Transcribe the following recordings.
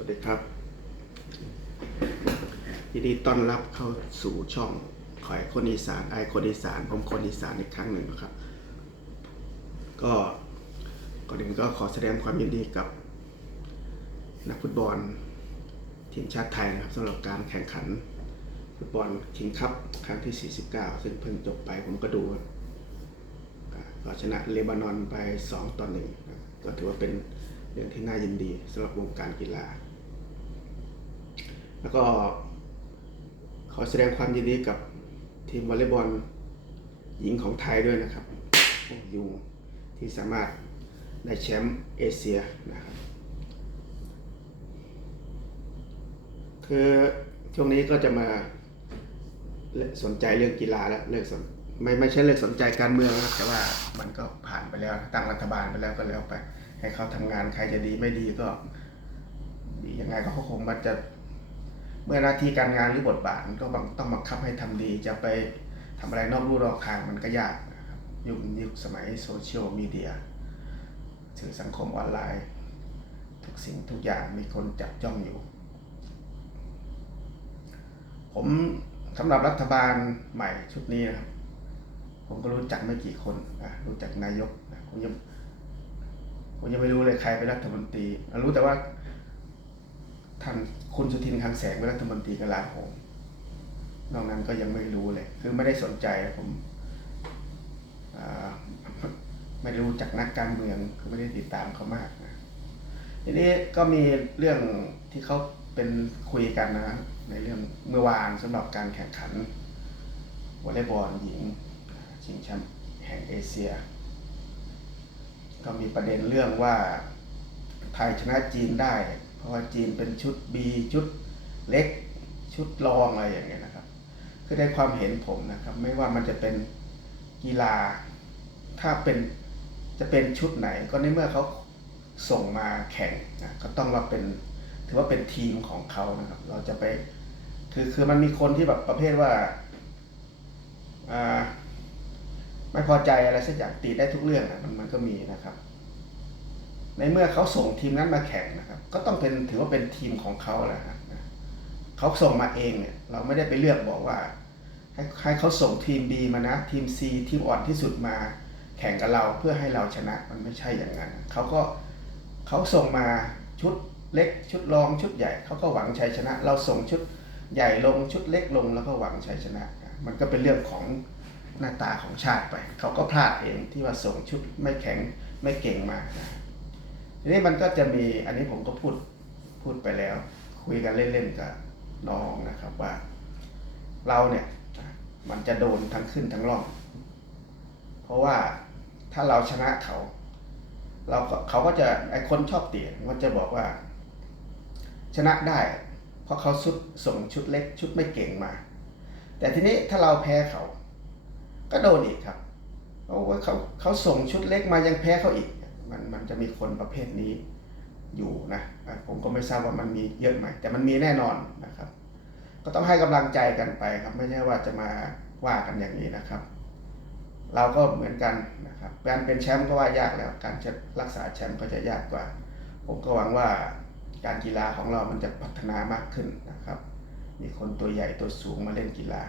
วัสดีครับยินดีต้อนรับเข้าสู่ช่องขอยคนอีสานไอคนอีสานผมคนอีสานอีกครั้งหนึ่งนะครับ ก็ก่อนอื่นก็ขอแสดงความยินดีกับ นักฟุตบอลทีมชาติไทยนะครับสำหรับการแข่งขันฟุตบอลคิงคัพครั้งที่ 49 ซึ่งเพิ่งจบไปผมก็ดูอ่าก็ชนะเลบานอนไป 2 ต่อหนึ่งก็ถือว่าเป็นเรื่องที่น่ายินดีสำหรับวงการกีฬา แล้วก็ขอแสดงความยินดีกับทีมวอลเลย์บอลหญิงของไทยด้วยนะครับพวกยุงที่สามารถได้แชมป์เอเชียนะครับ คือช่วงนี้ก็จะมาสนใจเรื่องกีฬาแล้วเลิกสนไม่ไม่ใช่เลิกสนใจการเมืองนะครับแต่ว่ามันก็ผ่านไปแล้วตั้งรัฐบาลไปแล้วก็แล้วไป ให้เขาทำงานใครจะดีไม่ดีก็ ยังไงก็คงมันจะ เมื่อหน้าที่การงานหรือบทบาทก็บังต้องบังคับให้ทำดี จะไปทำอะไรนอกลู่นอกทางมันก็ยากนะครับยุคยุคสมัยโซเชียลมีเดียสื่อสังคมออนไลน์ ทุกสิ่งทุกอย่างมีคนจับจ้องอยู่ ผมสำหรับรัฐบาลใหม่ชุดนี้นะครับผมก็รู้จักไม่กี่คนนะรู้จักนายกนะผมยังผมยังไม่รู้เลยใครเป็นรัฐมนตรี รู้แต่ว่า ท่านคุณสุทินคลังแสงเป็นรัฐมนตรีกลาโหมนอกนั้นก็ยังไม่รู้เลย คือไม่ได้สนใจผมไม่ได้รู้จักนักการเมืองคือไม่ได้ติดตามเขามากนะทีนี้ก็มีเรื่องที่เขาเป็นคุยกันนะในเรื่องเมื่อวานสำหรับการแข่งขันวอลเลย์บอลหญิงชิงแชมป์แห่งเอเชีย ก็มีประเด็นเรื่องว่าไทยชนะจีนได้ เพราะว่าจีนเป็นชุด B ชุดเล็ก ชุดรองอะไรอย่างเงี้ยนะครับ คือในความเห็นผมนะครับ ไม่ว่ามันจะเป็นกีฬา ถ้าเป็นจะเป็นชุดไหน ก็ในเมื่อเขาส่งมาแข่งนะก็ต้องว่าเป็นถือว่าเป็นทีมของเขานะครับ เราจะไปคือคือมันมีคนที่แบบประเภทว่าอ่าไม่พอใจอะไรสักอย่างตีได้ทุกเรื่องนะมันมันก็มีนะครับ ในเมื่อเขาส่งทีมนั้นมาแข่งนะครับ ก็ต้องเป็นถือว่าเป็นทีมของเขาแหละฮะเขาส่งมาเองเนี่ย เราไม่ได้ไปเลือกบอกว่า ให้ให้เขาส่งทีม B มานะ ทีม C ทีมอ่อนที่สุดมา แข่งกับเราเพื่อให้เราชนะมันไม่ใช่อย่างนั้นเขาก็เขาส่งมาชุดเล็กชุดรองชุดใหญ่เขาก็หวังชัยชนะ เราส่งชุดใหญ่ลงชุดเล็กลงแล้วก็หวังชัยชนะ มันก็เป็นเรื่องของหน้าตาของชาติไป เขาก็พลาดเองที่ว่าส่งชุดไม่แข็งไม่เก่งมา นี้มันก็จะมีอันนี้ผมก็พูดพูดไปแล้ว คุยกันเล่นๆกับน้องนะครับว่า เราเนี่ยมันจะโดนทั้งขึ้นทั้งล่อง เพราะว่าถ้าเราชนะเขา เราก็เขาก็จะไอคนชอบเตียนมันจะบอกว่า ชนะได้ เพราะเขาสุดส่งชุดเล็กชุดไม่เก่งมา แต่ทีนี้ถ้าเราแพ้เขา ก็โดนอีกครับเพราะว่าเขาเขาส่งชุดเล็กมายังแพ้เขาอีก มันมันจะมีคนประเภทนี้อยู่นะผมก็ไม่ทราบว่ามันมีเยอะไหมแต่มันมีแน่นอนนะครับ ก็ต้องให้กำลังใจกันไปครับ ไม่ใช่ว่าจะมาว่ากันอย่างนี้นะครับ เราก็เหมือนกันนะครับการเป็นแชมป์ก็ว่ายากแล้วการจะรักษาแชมป์ก็จะยากกว่า ผมก็หวังว่าการกีฬาของเรามันจะพัฒนามากขึ้นนะครับ มีคนตัวใหญ่ตัวสูงมาเล่นกีฬา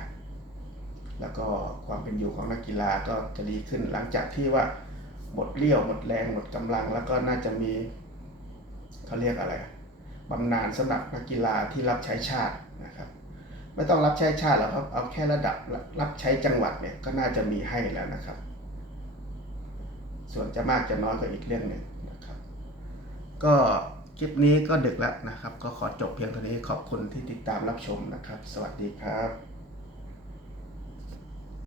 แล้วก็ความเป็นอยู่ของนักกีฬาก็จะดีขึ้นหลังจากที่ว่า หมดเรี่ยวหมดแรงหมดกำลัง แล้วก็น่าจะมีเขาเรียกอะไรบำนาญสำหรับนักกีฬาที่รับใช้ชาตินะครับ ไม่ต้องรับใช้ชาติหรอกครับเอาแค่ระดับรับใช้จังหวัดเนี่ยก็น่าจะมีให้แล้วนะครับ ส่วนจะมากจะน้อยก็อีกเรื่องหนึ่งนะครับ ก็คลิปนี้ก็ดึกแล้วนะครับ ก็ขอจบเพียงเท่านี้ขอบคุณที่ติดตามรับชมนะครับ สวัสดีครับ